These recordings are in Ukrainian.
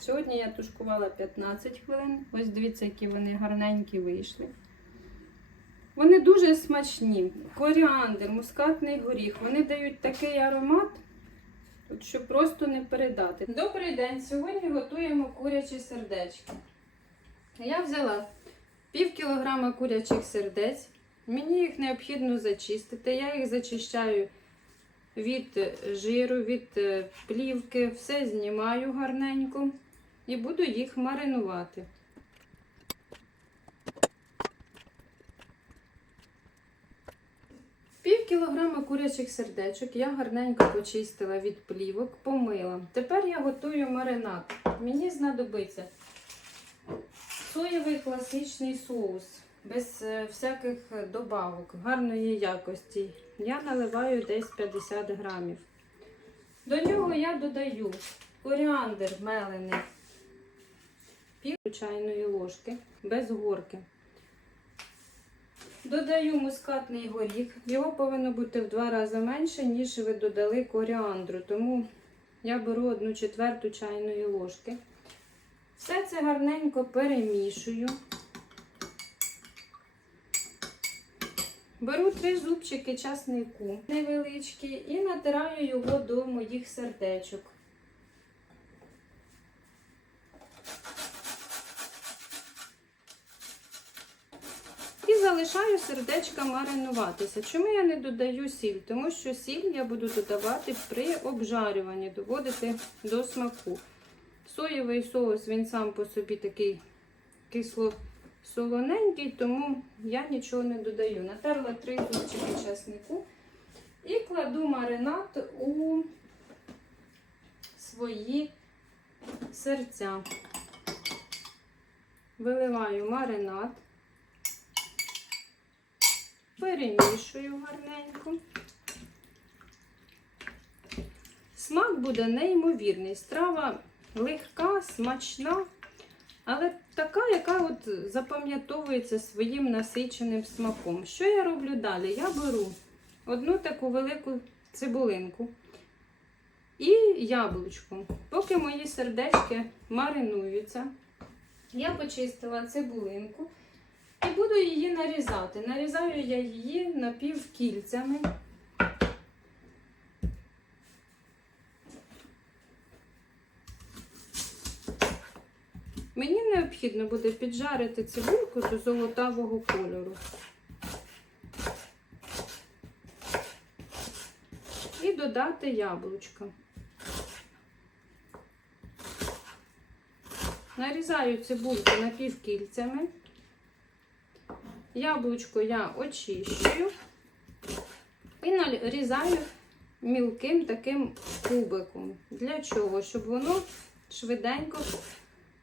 Сьогодні я тушкувала 15 хвилин. Ось дивіться, які вони гарненькі вийшли. Вони дуже смачні. Коріандр, мускатний горіх. Вони дають такий аромат, що просто не передати. Добрий день! Сьогодні готуємо курячі сердечки. Я взяла пів кілограма курячих сердець. Мені їх необхідно зачистити. Я їх зачищаю від жиру, від е, плівки, все знімаю гарненько і буду їх маринувати. Пів кілограма курячих сердечок я гарненько почистила від плівок, помила. Тепер я готую маринад. Мені знадобиться соєвий класичний соус без е, всяких добавок, гарної якості. Я наливаю десь 50 грамів. До нього я додаю коріандр мелений, чайної ложки без горки. Додаю мускатний горіх. Його повинно бути в два рази менше, ніж ви додали коріандру. Тому я беру одну четверту чайної ложки. Все це гарненько перемішую. Беру три зубчики часнику невеличкі і натираю його до моїх сердечок. Залишаю сердечка маринуватися. Чому я не додаю сіль? Тому що сіль я буду додавати при обжарюванні, доводити до смаку. Соєвий соус, він сам по собі такий кисло-солоненький, тому я нічого не додаю. Натерла три зубчики часнику і кладу маринад у свої серця. Виливаю маринад, перемішую гарненько. Смак буде неймовірний. Страва легка, смачна, але така, яка от запам'ятовується своїм насиченим смаком. Що я роблю далі? Я беру одну таку велику цибулинку і яблучко. Поки мої сердечки маринуються, я почистила цибулинку і буду її нарізати. Нарізаю я її напівкільцями. Мені необхідно буде піджарити цибульку до золотавого кольору. І додати яблучко. Нарізаю цибульку напівкільцями. Яблучко я очищую і нарізаю мілким таким кубиком. Для чого? Щоб воно швиденько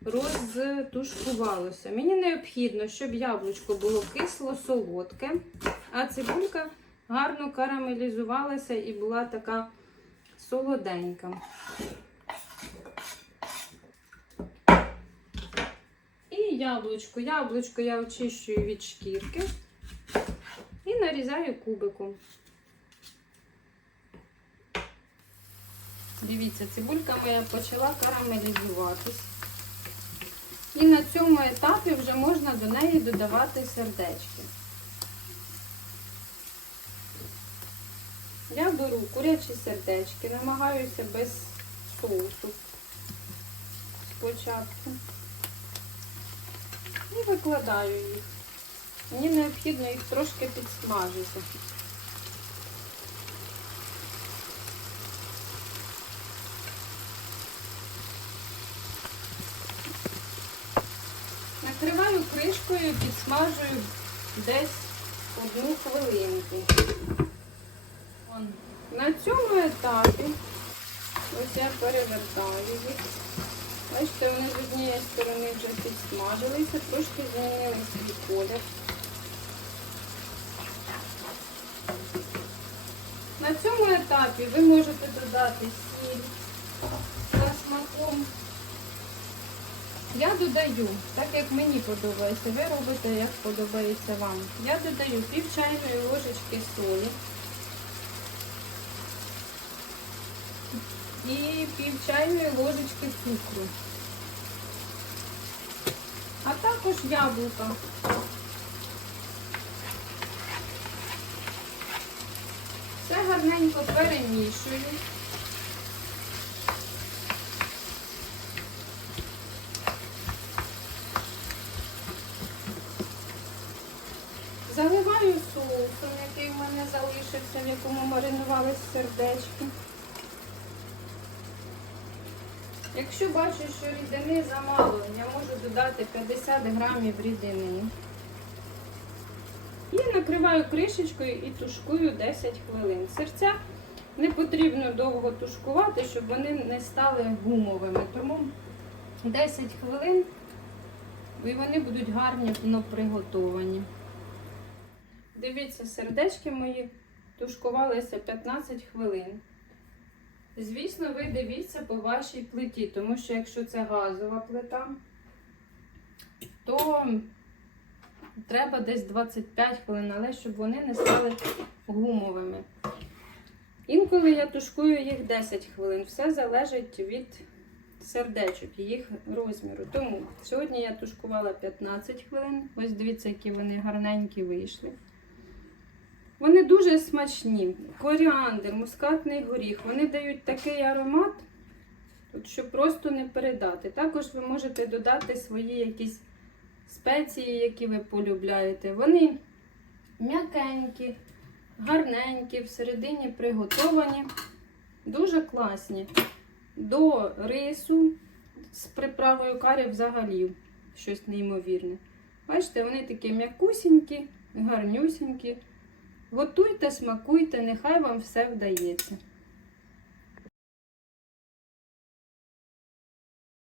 розтушкувалося. Мені необхідно, щоб яблучко було кисло-солодке, а цибулька гарно карамелізувалася і була така солоденька. І яблучко. Яблучко я очищую від шкірки і нарізаю кубиком. Дивіться, цибулька моя почала карамелізуватись. І на цьому етапі вже можна до неї додавати сердечки. Я беру курячі сердечки, намагаюся без соусу спочатку. І викладаю їх. Мені необхідно їх трошки підсмажити. Накриваю кришкою, підсмажую десь одну хвилинку. На цьому етапі ось я перевертаю їх. Бачите, вони з однієї сторони вже підсмажилися, трошки змінили свій колір. На цьому етапі ви можете додати сіль за смаком. Я додаю, так як мені подобається, ви робите, як подобається вам. Я додаю пів чайної ложечки солі і пів чайної ложечки цукру. а також яблука. Все гарненько перемішую. Заливаю соусом, який в мене залишився, в якому маринувались сердечки. Якщо бачу, що рідини замало, я можу додати 50 грамів рідини. І накриваю кришечкою і тушкую 10 хвилин. Серця не потрібно довго тушкувати, щоб вони не стали гумовими. Тому 10 хвилин і вони будуть гарно приготовані. Дивіться, сердечки мої тушкувалися 15 хвилин. Звісно, ви дивіться по вашій плиті, тому що якщо це газова плита, то треба десь 25 хвилин, але щоб вони не стали гумовими. Інколи я тушкую їх 10 хвилин. Все залежить від сердечок і їх розміру. Тому сьогодні я тушкувала 15 хвилин. Ось дивіться, які вони гарненькі вийшли. Вони дуже смачні. Коріандр, мускатний горіх. Вони дають такий аромат, що просто не передати. Також ви можете додати свої якісь спеції, які ви полюбляєте. Вони м'якенькі, гарненькі, всередині приготовані. Дуже класні. До рису з приправою карі взагалі щось неймовірне. Бачите, вони такі м'якусінькі, гарнюсінькі. Готуйте, смакуйте, нехай вам все вдається.